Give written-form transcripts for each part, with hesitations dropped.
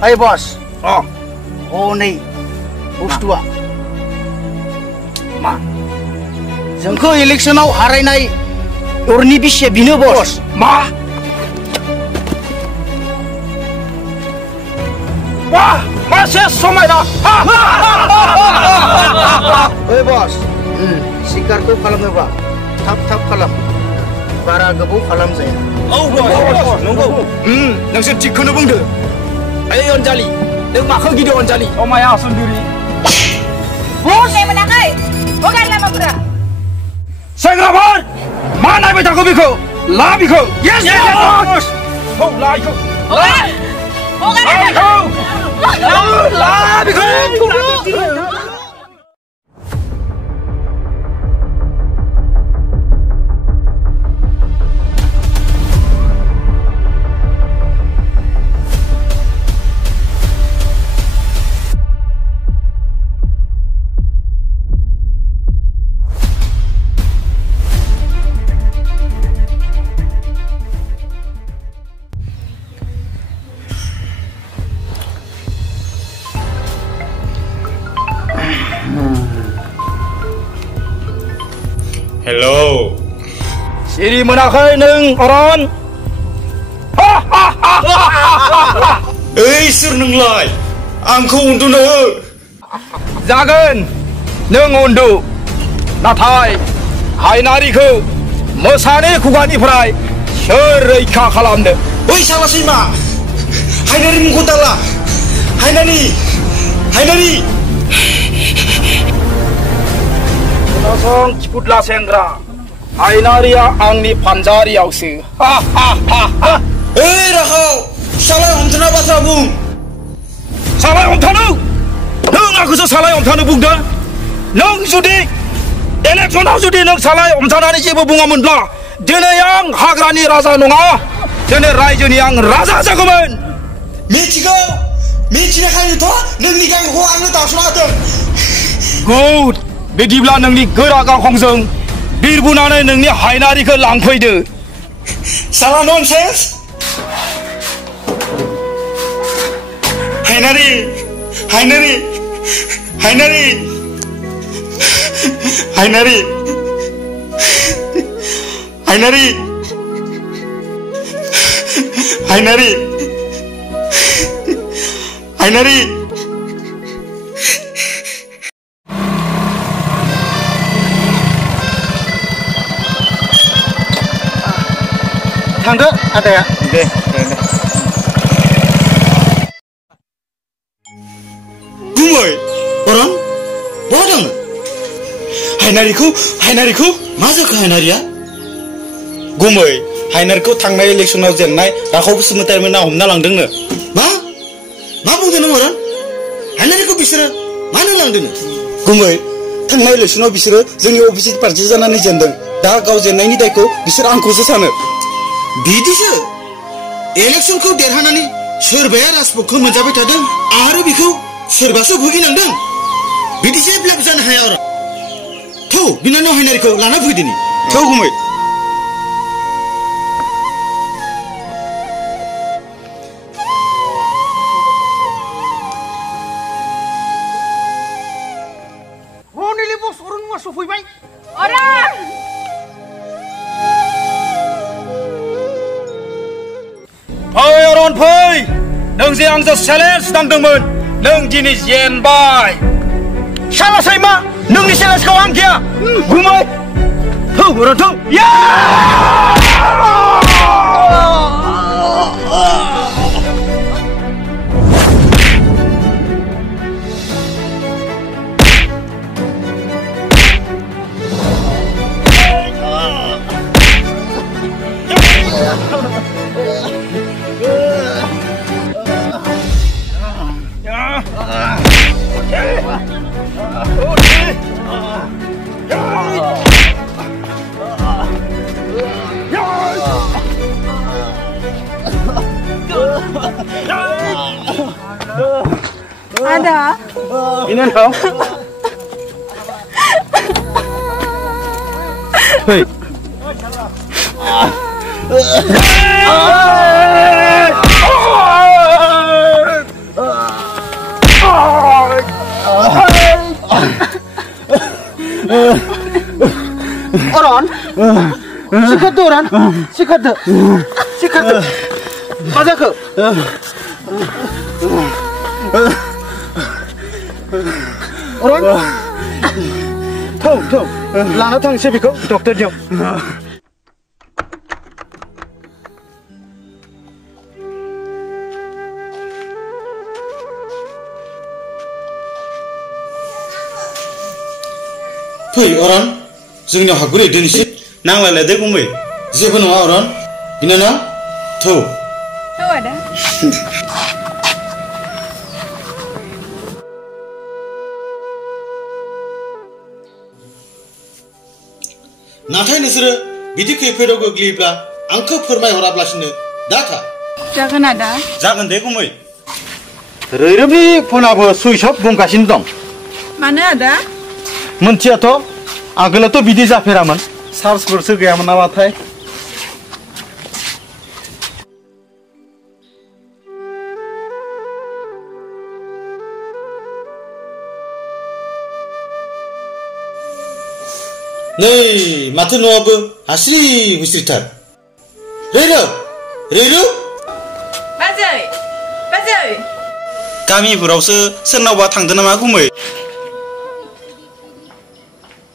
Hey bos. Oh नै बुस्थुआ मा जोंखौ इलेक्शनाव हारायनाय अरनि बिसिया बिनो बस मा wah masih समायना hey bos सिकारखौ खालामनोबा थाब खालाम बारा गोबाव खालाम जाया औ बस नंगौ नोंसोर थिगखौनो बुंदो ओइ अनजालि नों माखौ गिदो अनजालि समाया सुन्दुरि बुंनाय मोनाखै हगार लामाफोरा सेंग्राफोर मा नायबाय थाखो बेखौ ला बेखौ yes बस औ ला बेखौ हगार ला बेखौ Hello. Siri monakhai neng Oron. Ei sur nonglai. Angkau unduno. Jagan neng undu. Nathai hainarikau mosane खुगानिफ्राय सोर रैखा खालामनो Oi salah sima. Hainari mukutala. Hainari. Nasong ciputlah sengra. Hainaria angni panjariyaवसो. Ei rahau. Salah हमथाना बाथ्रा बुं. Salah हमथानो? नों आंखौसो salah हमथानो बुंदों? नों जुदि इलेक्शनाव जुदि नों salah हमथानानै जेबो बुङामोनब्ला दिनै आं हाग्रानि राजा नङा. दिनै रायजोनि आं राजा जागौमोन. मिथिगौ. मिथिनायखायनोथ' नोंनि गांखौ आंनो दासना होदों. Good. बिदिब्ला नोंनि गोरा गांखंजों बिरबुनानै नोंनि हायनारिखौ लांफैदो. Salah nonsense. Hainari. थांदो आदाया दे गुमै अरन बहा दङ हायनारिखौ मा जाखो हायनारिया गुमै हायनारिखौ थांनाय इलेक्शनाव जेननाय राखाव बसुमतारीमोना हमना लांदोंनो मा बुंदों नों अरन हायनारिखौ बिसोरो मानो लांदोंनो गुमै थांनाय इलेक्शनाव बिसोरो जोंनि अपोजिट पार्टी जानानै जेनदों दा गाव जेननायनि दायखौ बिसोर आंखौसो सानो बिदिसो इलेक्शनखौ देरहानानै सोरबाया राजपथखौ मोनजाबाय थादों आरो बिखौ सोरबासो भुगिनांदों बिदिसो जेब्लाबो जानो हाया आरो थौ बिनानाव हायनारिखौ लाना फैदिनि थौ गुमै हनेले बस अरन मा सफैबाय अरन फै अरन फै नों जे आंजों चेलेन्ज नांदोंमोन नों दिनै जेनबाय साला सैमा नोंनि चेलेन्जखौ आं गिया गुमै थौ अरन थौ Ada. Ini kau. Hei. Oran. Sikat Oran. Sikat. Mazaku. Oran. Thau. Lana थांसै बेखौ डक्टरजों. फै अरन जोंनियाव हाबग्रोयो दिनैसो नांलायलाय दे गुमै जेबो नङा अरन बिनानाव थौ आदा नाथाय नोंसोरो बिदि खैफोदाव गोग्लैयोब्ला आंखौ फोरमायहराब्लासिनो दाथा जागोन आदा जागोन दे गुमै रैरुबनि फनाबो सुइच अफ बुंगासिनो दं मानो आदा मोनथियाथ' आगोलावथ' बिदि जाफेरामोन चार्जफोरसो गैयामोन नामाथाय नै माथो न'आबो हास्रि हुस्रिथार रैरुब बाजै गामिफोरावसो सोरनावबा थांदो नामा गुमै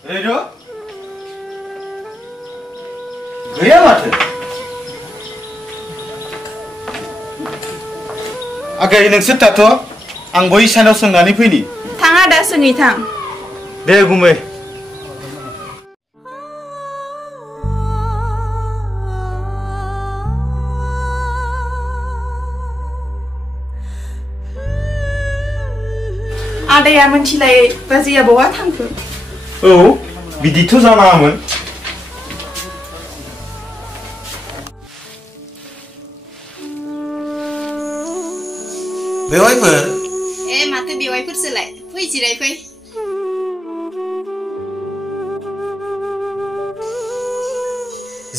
रैरुब गैया माथो आगै नोंसोर थाथ' आं बै सानाव सोंनानै फैनि थां आदा सोङै थां दे गुमै आदाया मोनथिलायै बाजैया बहा थांखो औ बिदिथ' जानाङामोन बेवाइफोर माथो बेवाइफोरसोलाय फै जिराय फै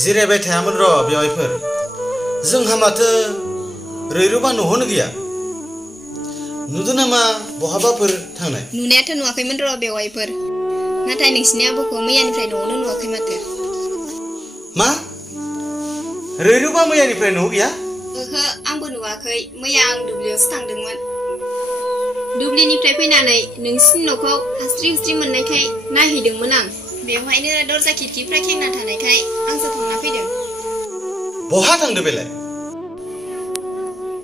जिरायबाय थायामोन र' बेवाइफोर जोंहा माथो रैरुबा न'आवनो गैया नुदों नामा बहाबाफोर थांनाय नुनायाथ' नुवाखैमोन र' बेवाइफोर नाथाय नोंसिनि आबौखौ मैयानिफ्राय न'आवनो नुवाखै माथो मा रैरुबा मैयानिफ्राय न'आव गैया ओहो आंबो नुवाखै मैया आं दुब्लियावसो थांदोंमोन दुब्लिनिफ्राय फैनानै नोंसिनि न'खौ हास्रि हुस्रि मोननायखाय नायहैदोंमोन आं बेवहायनो दरजा खिरखिफ्रा खेंना थानायखाय आंसो थांना फैदों बहा थांदो बेलाय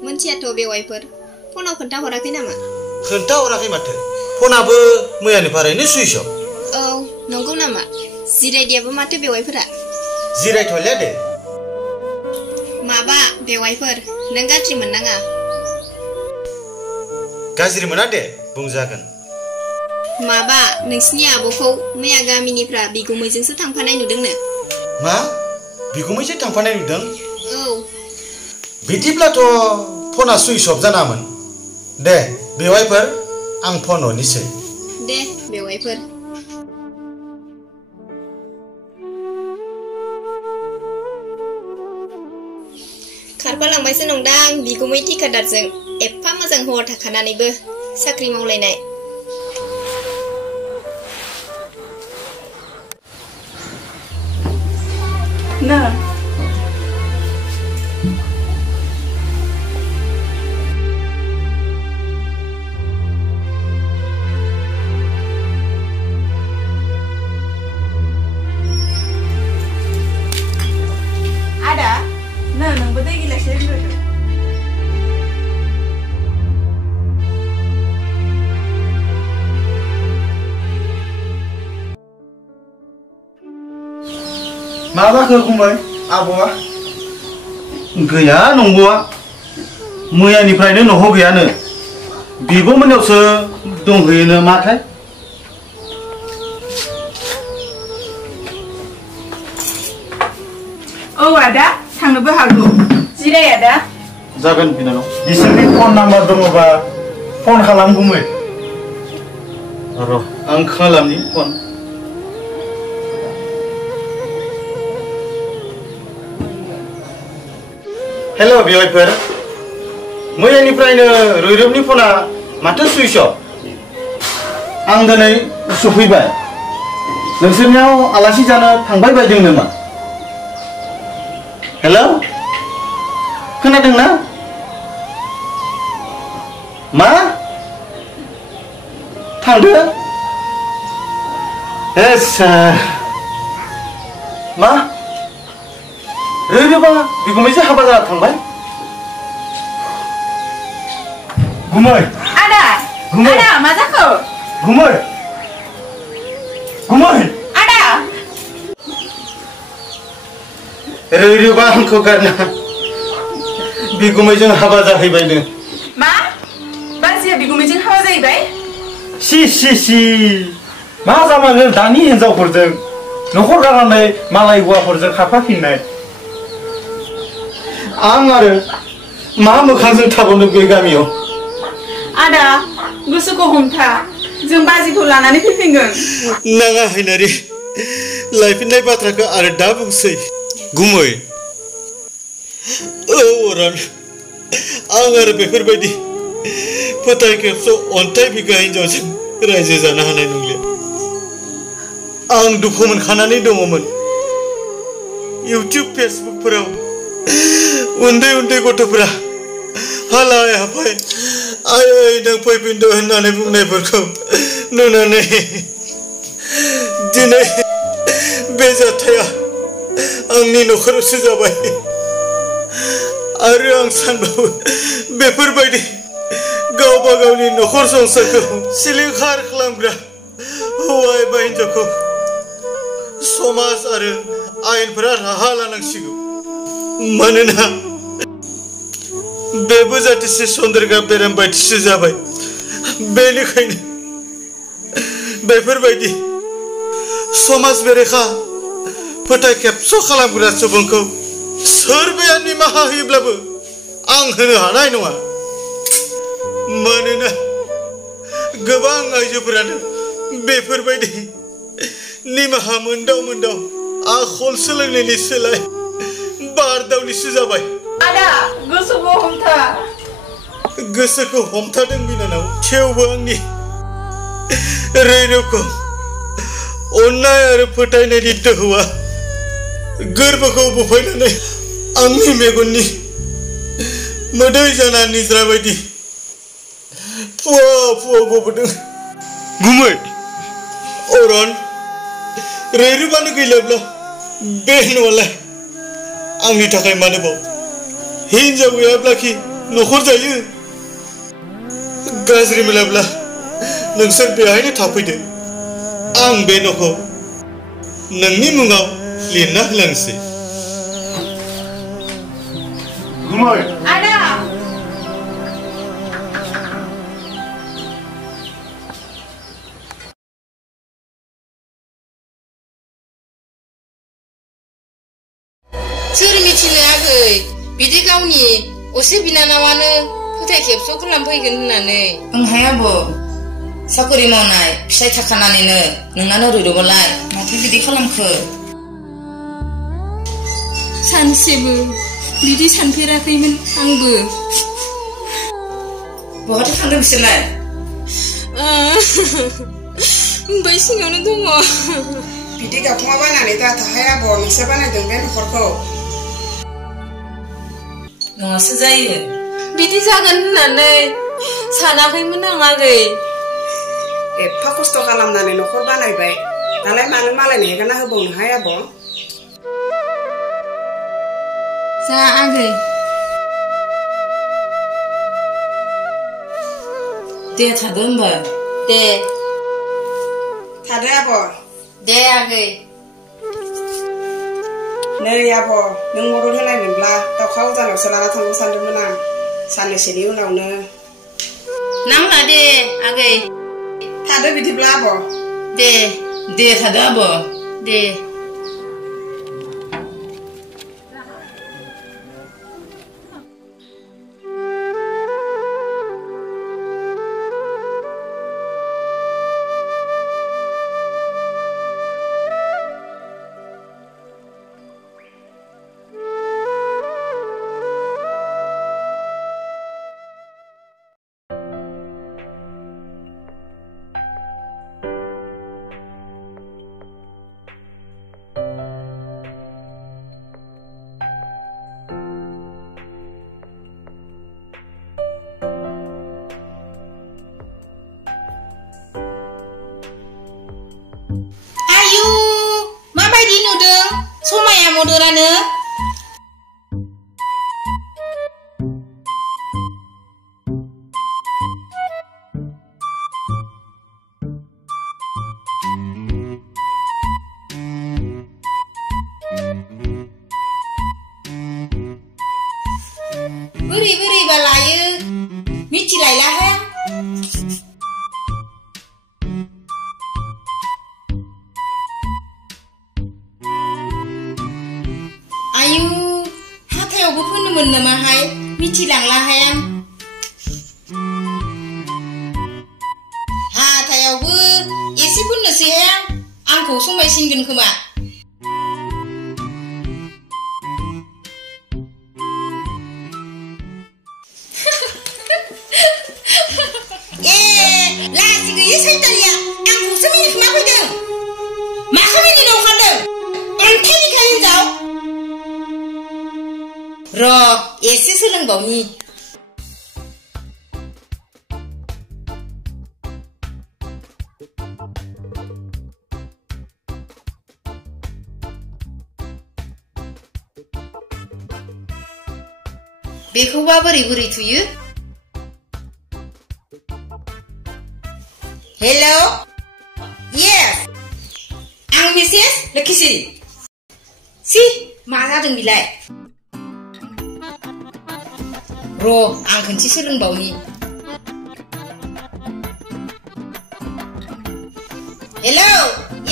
मोनथियाथ' बेवाइफोर फनाव खोन्थाहराखै नामा खोन्थाहराखै माथो फनाबो मैयानिफ्रायनो सुइच अफ औ नंगौ नामा जिरायदियाबो माथो बेवाइफोरा जिरायथ'ले दे माबा बेवाइफोर नों गाज्रि मोननाङा गाज्रि मोना दे बुंजागोन माबा नोंसिनि आबौखौ मैया गामिनिफ्रा बिगुमैजोंसो थांफानाय नुदोंनो मा बिगुमैसो थांफानाय नुदों औ बिदिब्लाथ' फना सुइच अफ जानामोन दे बेवाइफोर आं फन हरनिसै दे बेवाइफोर खारफालांबायसो नंदां बिगुमै ठिकादारजों एफा मोजां हौवा थाखानानैबो साख्रि मावलायनाय ना ada nang bodai gila sih dulu मा जाखो गुमै आबौआ गैया नंगौआ मैयानिफ्रायनो न'आव गैयानो बिब'मोननियावसो दंहैयोनो माथाय औ आदा थांनोबो हागौ जिराय आदा जागोन बिनानाव बिसोरनि फन नाम्बार दङबा फन खालाम गुमै र' आं खालामनि फन हेल' बेवाइफोर मैयानिफ्रायनो रैरुबनि फना माथो सुइच अफ आं दिनै सफैबाय नोंसोरनियाव आलासि जानो थांबाय बायदों नामा? हेलौ खोनादोंना? मा? थांदो? मा? रैरुबा बिगुमैजों हाबा जाना थांबाय? गुमै Ada! Gumoy. Ada, मा जाखो? गुमै गुमै Ada! रैरुबा आंखौ गारना बिगुमैजों हाबा जाहैबायनो। मा? बाजैया बिगुमैजों हाबा जाहैबाय? सि मा जामारो दानि हिनजावफोरजों न'खर गारनानै मालाय हौवाफोरजों खारफाफिननाय। आं आरो मा मोखांजों थाबावनो बे गामियाव? Ada, गोसोखौ हमथा। जों बाजैखौ लानानै फैफिनगोन। नाङा हायनारि लायफिननाय बाथ्राखौ आरो दा बुंसै। गुमै औ अरन आं आरो बेफोरबायदि फोथाय खेबस' अन्थाइ बिखा हिनजावजों रायजो जानो हानाय नंलिया। आं दुखु मोनखानानै दङमोन। इउटिउब फेसबुकफोराव उन्दै उन्दै गथ'फोरा हालाय हाफाय आयै नों फैफिनदो होननानै बुंनायफोरखौ नुनानै दिनै बे जाथाया आंनि न'खरावसो जाबाय। आरो आं सानबावो बेफोरबायदि गावबा गावनि न'खर संसारखौ सिलिंखार खालामग्रा हौवा एबा हिनजावखौ समाज आरो आयेनफोरा राहा लानांसिगौ। मानोना बेबो जाथिसे सन्देरग्रा बेराम बायदिसो जाबाय। बेनिखायनो बेफोरबायदि समाज बेरेखा फोथाय खेबस' खालामग्रा सुबुंखौ सोरबाया निमाहा होयोब्लाबो आं होनो हानाय नङा। मानोना गोबां आइजोफोरानो बेफोरबायदि निमाहा मोनदाव आखल सोलोंनायनि सोलाय बारदावलिसो जाबाय। Ada, गोसोखौ हमथा। गोसोखौ हमथादों बिनानाव, थेवबो आंनि रैरुबखौ अननाय आरो फोथायनायनि दोहौआ गोरबोखौ बुफायनानै आंनि मेगननि मोदै जाना निज्रा बायदि फुवा गबोदों। गुमै अरन रैरुबानो गैलाब्ला बे न'आलाय आंनि थाखाय मानोबाव? हिनजाव गैयाब्लाखि न'खर जायो? गाज्रि मोनाब्ला नोंसोर बेहायनो थाफैदो। आं बे न'खौ नोंनि मुङाव लिरना होलांसै। गुमै Ada! सोर मिथिनो आगै बिदि गावनि असे बिनानावानो फोथाय खेबस' खालामफैगोन होननानै। ओंहाय आब' साकरि मावनाय फिसाइ थाखानानैनो नोंनानो रैरुबालाय माथो बिदि खालामखो? सानसेबो बिदि सानफेराखैमोन आंबो। बहाथो थांदों बिसोरलाय? बै सिङावनो दङ। बिदि गाबखमा बायनानै दा थाहाय आब' नोंसोर बानायदों बे न'खरखौ। नङासो जायो। बिदि जागोन होननानै सानाखैमोन आं आगै। एफा खस्थ' खालामनानै न'खर बानायबाय, दालाय मानो मालायनो हेगारना होबावनोहाय आब'? जा आगै। दे थादो होमबा। दे थादो आब'। दे आगै। नै आब' नों मदद होनायमोनब्ला दावखा अजानावसो लाना थांनो सानदोंमोन आं साननैसोनि उनावनो। नांला दे आगै। थादो बिदिब्ला आब'। दे थादो आब'। दे मदरानो बोरै बा लायो मिथिलायला हाय आयु हाथायावबो फोनोमोन नामाहाय मिथिलांला हाय आं हाथायावबो एसे फोननोसै आंखौ समायसिनगोन खोमा र एसे सोलोंबावनि बेखौबा बोरै थुयो हेलो यस आं मिसेस लोखिसि सि मा जादों बिलाय र आं खनसे सोलोंबावनि हेलो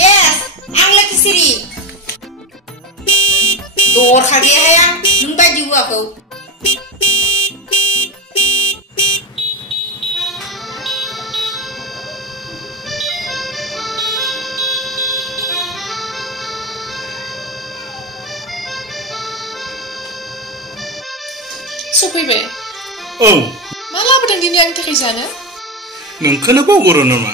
यस आं लोखिसिरि दरखा गैयाहाय आं नों बायदि हौवाखौ सफैबाय औ मा लाबोदों दिनै आंनि थाखाय जानो नोंखौनो बावगारो नामा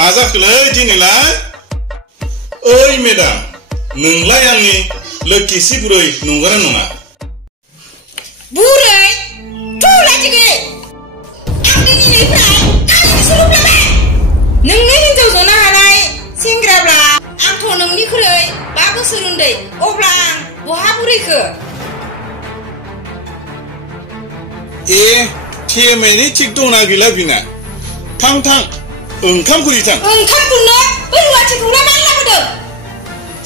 मा जाखोलै दिनैलाय ओइ मेडाम नोंलाय आंनि लोखिसि बुरै नंगौना नङा बुरै थुला जिगे आं दिनैनिफ्राय आंनि सुरुब्लाबा नोंनो हिनजाव जनो हानाय सेंग्राब्ला आंथ' नोंनिख्रुइ 5 बोसोर उन्दै अब्ला आं बहा बुरैखो ए थेमायनि थिक दंना गैला बिना थां ओंखाम खुरैथां ओंखाम खुरनो बै रुवाथिखौलाय मा लाबोदों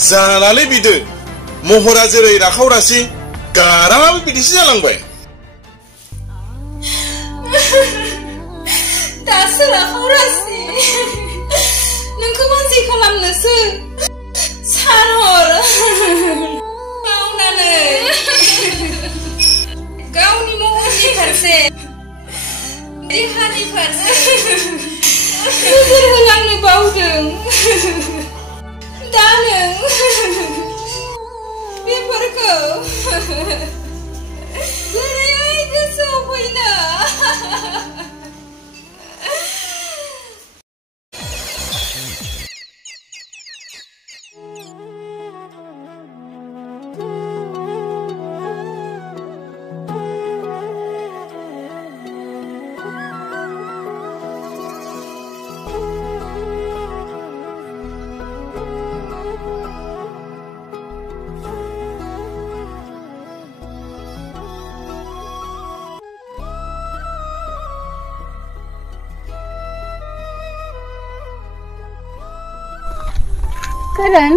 जालालै बिदो महरा जेरै राखाव रासि गारामाबो बिदिसो जालांबाय दासो राखाव रासि नोंखौ मानसि खालामनोसो सारहर मावनानै गावनि महरनि फारसे देहानि फारसे नोजोर होलांनो बावदों दा नों बेफोरखौ बोरै गोसोआव फैनो Karen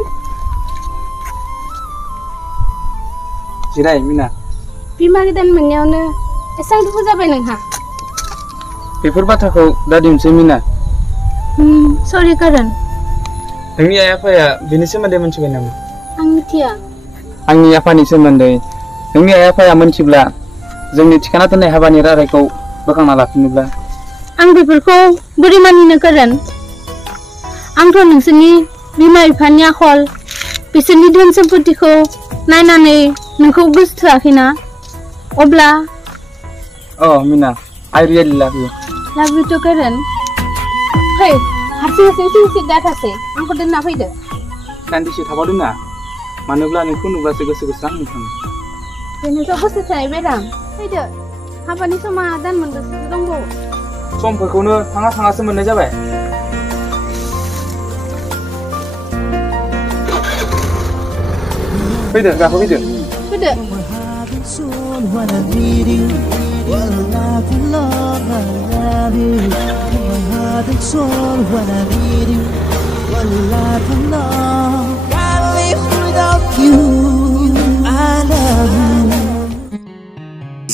जिराय मिना बिमा गोदान मोननायावनो एसां दुखु जाबाय नोंहा बेफोर बाथ्राखौ दा दिनसै मिना सरि Karen नोंनि आइ आफाया बेनि सोमोन्दै मोनथिबाय नामा आं मिथिया आंनि आफानि सोमोन्दै नोंनि आइ आफाया मोनथिब्ला जोंनि थिखाना दोननाय हाबानि रादायखौ बोखांना लाफिनोब्ला आं बेफोरखौ बोरै मानिनो Karen आंथ' नोंसोरनि बिमा बिफानि आखल बिसोरनि धोन सम्पतिखौ नायनानै नोंखौ गोसोथोआखैना अब्ला Oh Mina, I really love you. Love you too Karen. Hey, हारसिं सिट दाथासै आंखौ दोनना फैदो दान्दिसे थाबावदोंना मानोब्ला नोंखौ नुब्लासो गोसोखौ स्रां मोनखाङो बेनोथ' गोसो थाहैबाय रां फैदो हाबानि समा दान मोनबेसे दंबावो समफोरखौनो थाङासो मोननाय जाबाय फैदो गाखो फैदो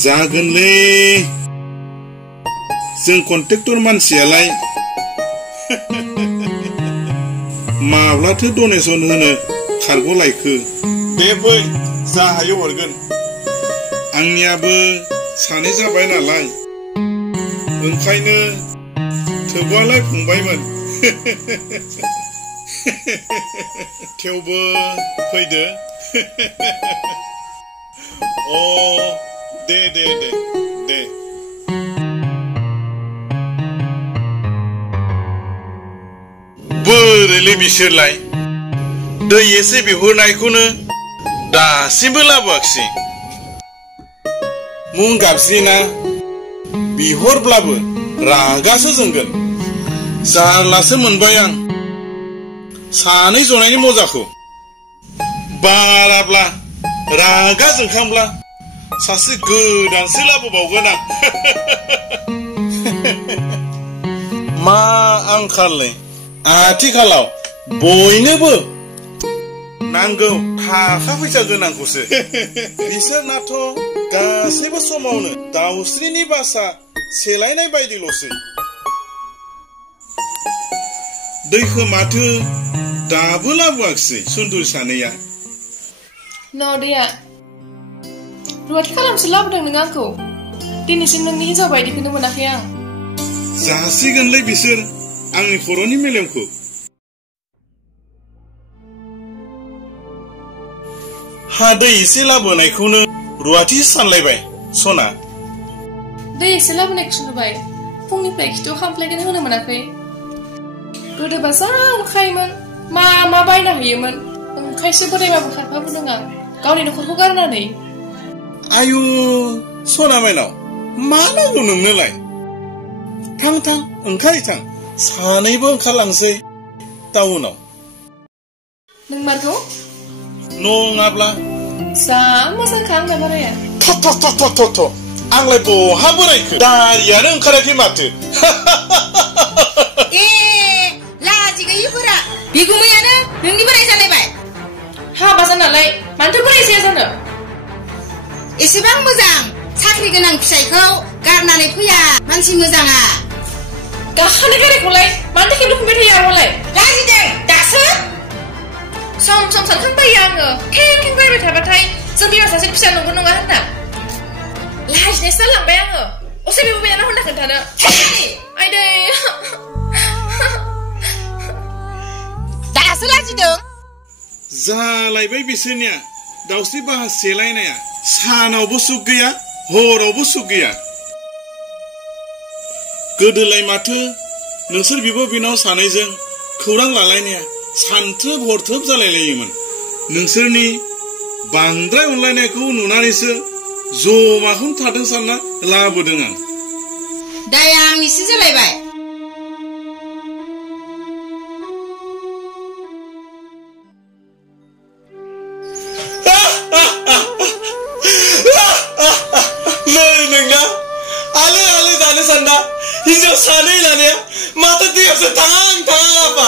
जागोनलै जों कन्ट्रेक्टर मानसियालाय माब्लाथो डनेसन होनो खारग'लायखो दे फै जा हायो हरगोन आंनियाबो सानै जाबाय नालाय ओंखायनो थोबालाय फंबायमोन थेवबो फैदो अ दे बोरैलै बिसोरलाय दै एसे बिहरनायखौनो दासिमबो लाबोआखिसै मुं गाबज्रिना बिहरब्लाबो रागासो जोंगोन जारलासो मोनबाय आं सानै जनायनि मजाखौ बाराब्ला रागा जोंखांब्ला सासे गोदानसो लाबोबावगोन आं मा आंखाललै आथिखालाव बयनोबो नांगौ थाखा फैसा गोनांखौसो बिसोरनाथ' गासैबो समावनो दाउस्रिनि बासा सेलायनाय बायदिल'सै दैखौ माथो दाबो लाबोआखिसै सुन्दुर सानैया न'दैया रुवाथि खालामसो लाबोदों नों आंखौ दिनैसिम नोंनि हिजाव बायदिखौनो मोनाखै आं जासिगोनलै बिसोर आंनि खर'नि मेलेमखौ हा दै एसे लाबोनायखौनो रुवाथि सानलायबाय सना दै एसे लाबोनायखौ नुबाय फुंनिफ्राय खिथु खामफ्लायखौनो होनो मोनाखै गोदोबा जा ओंखायोमोन मा बायना होयोमोन ओंखायसो बोरायबाबो खारफाबोदों आं गावनि न'खरखौ गारनानै आयु सना माइनाव मा नांगौ नोंनोलाय थां ओंखारहैथां सानैबो ओंखारलांसै टाउनाव नों मारगौ नङाब्ला जा मोजांखा आंना बोराया थ आंलाय बहा बोरायखो दारियानो ओंखाराखै माथो ए लाजि गैयिफोरा बिगुमायानो नोंनि बोराय जालायबाय हाबा जानालाय मानोथो बोराय जाया जानो एसेबां मोजां साख्रि गोनां फिसाइखौ गारनानै फैया मानसि मोजाङा गाखानाय गारिखौलाय मानोथो खेबल फैबाय थायो आंलाय लाजिदों दासो सम सानखांबायो आङो खें गारबाय थाबाथाय जों बिमा सासे फिसा नंगौ नङा होनना लाजिनायसो जालांबाय आङो असे बिबुमायानो होनना खोन्थानो आइदै दासो लाजिदों जालायबाय बिसोरनिया दाउस्रि बाहा सेलायनाया सानावबो सुख गैया हरावबो सुख गैया गोदोलाय माथो नोंसोर बिब' बिनाव सानैजों खौरां लालायनाया सानथ्रोब हरथ्रोब जालायलायोमोन नोंसोरनि बांद्राय अनलायनायखौ नुनानैसो जमाखौनो थादों सानना लाबोदों आं दाया आंनिसो जालायबाय आले जानो सान्दा हिजाव सानै लानाया माथो दैयावसो थाङा आपा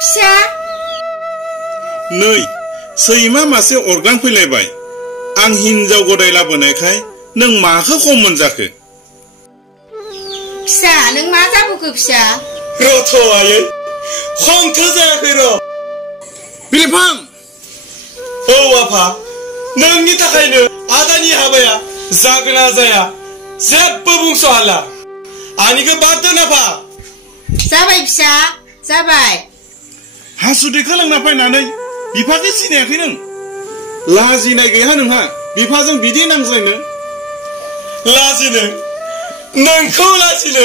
फिसा नै सैमा मासे अरगां फैलायबाय आं हिनजाव गदाय लाबोनायखाय नों माखौ खम मोनजाखो फिसा नों मा जाबोखो फिसा रथ' आयै खमथ' जायाखै र' बिलेफां औ आफा नोंनि थाखायनो आदानि हाबाया जागोना जाया जेबो बुंस' हाला आंनिखौ बाद दोन आफा जाबाय फिसा जाबाय हासुदैखौ लांना फैनानै बिफाखौ सिनायाखै नों लाजिनाय गैया नोंहा बिफाजों बिदि नांज्लायनो लाजिनो नोंखौ लाजिनो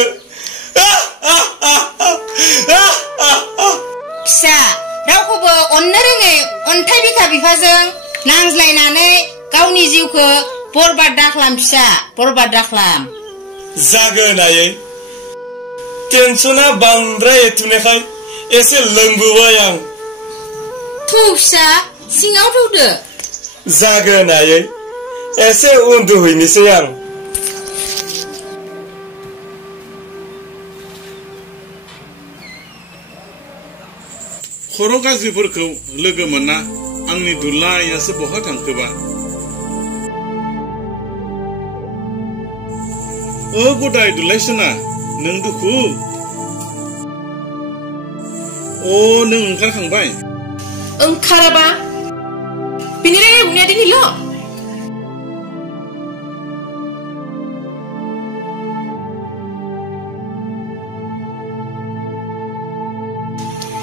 फिसा रावखौबो अननो रोङै अन्थाइ बिखा बिफाजों नांज्लायनानै गावनि जिउखौ बरबाद दाख्लाम फिसा बरबाद दाख्लाम जागोन आयै टेनसना बांद्राय एथुनायखाय एसे लोंबोबाय आं थौ फिसा सिङाव थौदो जागोन आयै एसे उन्दुहैनोसै आं खर' गाज्रिफोरखौ लोगो मोनना आंनि दुलायासो बहा थांखोबा गदाय दुलायसोना नों दुखु नों ओंखारखांबाय ओंखाराबा बिनि रायनाय बुंनाया दिनैल'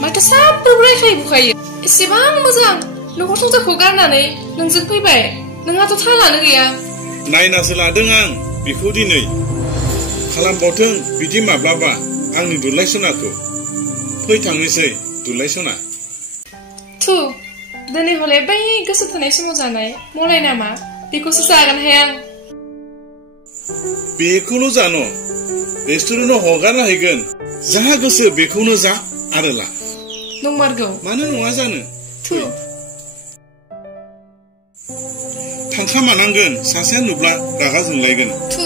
माथो सानफ्रोमबो रायखाय बुखायो एसेबां मोजां न'खर संसारखौ गारनानै नोंजों फैबाय नोंहाथ' थालानो गैया नायनासो लादों आं बेखौ दिनै खालामबावथों बिदि माब्लाबा आंनि दुलायसनाखौ फै थांनोसै दुलायसना थु दिनै हले बै गोसो थानाय समाव जानाय मलाय नामा बेखौसो जागोनहाय आं बेखौल' जानो रेस्टुरेन्टआव हगारना हैगोन जा गोसो बेखौनो जा आरो ला नंमारगौ मानो नङा जानो थु थांखामानांगोन सासेया नुब्ला रागा जोंलायगोन थु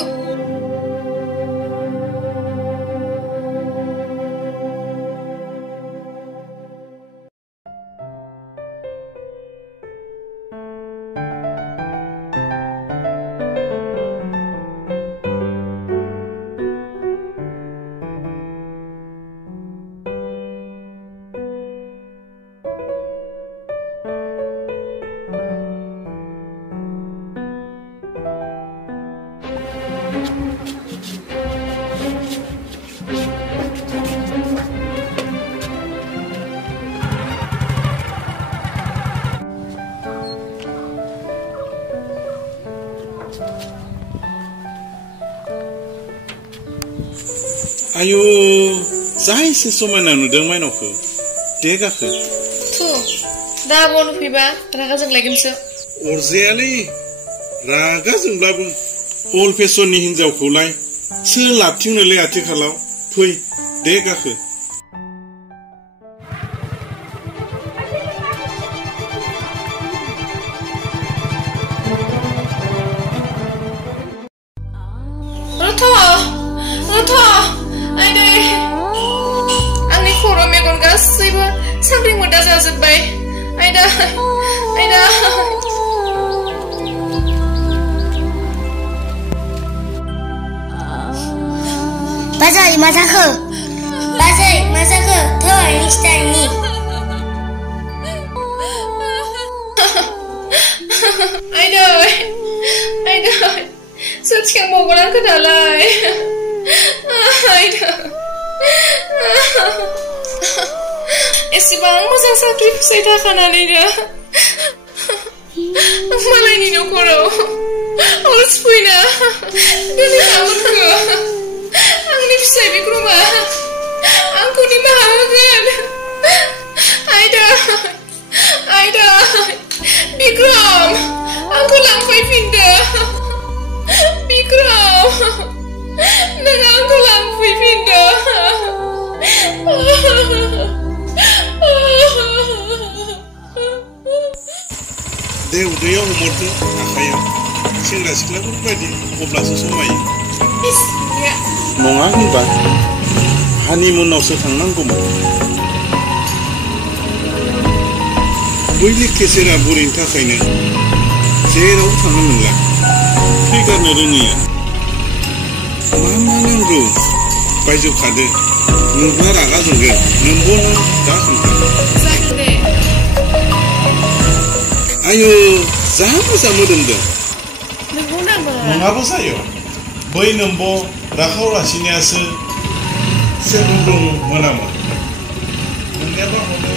आयु जा एसे समायना नुदों माइनावखौ दे गाखो थु दा बन फैबा रागा जोंलायगोनसो अरजायालै रागा जोंब्लाबो अल फेसननि हिनजावखौलाय सोर लाबथिंनोलै आथिखालाव फै दे गाखो आंनि खर' मेगन गासैबो साख्रि मोदा जाजोब्बाय आयदा आयदा बाजै मा जाखो थै निस्टारनि आयदै सोर थिखांबावगोन आंखौ दालाय एसेबां मोजां साख्रि फिसाय थाखानानैनो मालायनि न'खराव अलस फैना दिनै गाबोनखौ आंनि फिसाय बिख्रमा आंखौ निमाहा होगोन आयदा बिक्रम आंखौ लांफैफिनदो बिक्रम नों आंखौ लांफैफिनदो दे उदैयाव हमहरदो आखायाव सेंग्रा सिख्लाफोर बायदि अब्लासो समायो नङा होनबा हानिमुनावसो थांनांगौमोन बैलि केसेरा बुरैनि थाखायनो जेरावबो थांनो मोनला फैगारनो रोङैया मा नांगौ बायजोबखादो नुब्ला रागा जोंगोन नोंबो नों दा खोन्था आयु जा मोजां मोदोमदों नङाबो जायो बै नोंबो राखाव रासिनियासो सेरुं मोनामो नोंनियाबा हनो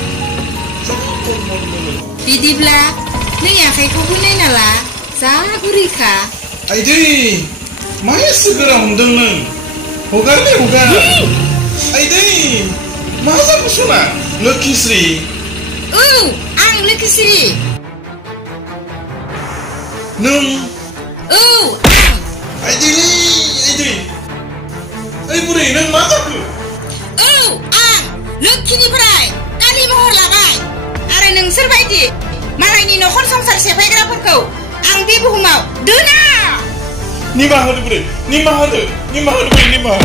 जोबोद मन मोनो बिदिब्ला नों आखाइखौबो नायना ला जा गुरैखा आइदै मा एसे गोरा हमदों नों हगारलै हगार आइदै मा जाखो सना लोखिश्री औ आं लोखिश्री नों औ आइदैलै आइदै ओइ बुरै नों मा जाखो औ आं लोखिनिफ्राय कालि महर लाबाय आरो नोंसोर बायदि मालायनि नखर संसार सेफायग्राफोरखौ आं बे बुहुमाव दोना निमाहा होदो बुरै निमाहा होदो बुरै निमाहा